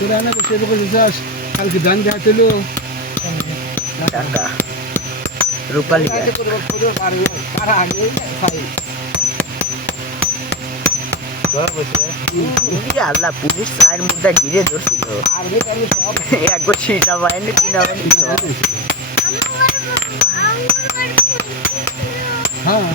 তোরা না বসে বসে যাস কালকে ধান দেখাতে হলো টাকা রূপালি আল্লাহ পুলিশ চায়ের মুদ্রা ঘিরে ধরছিল একবার ছিটা পায়নি কিনা পায়নি হ্যাঁ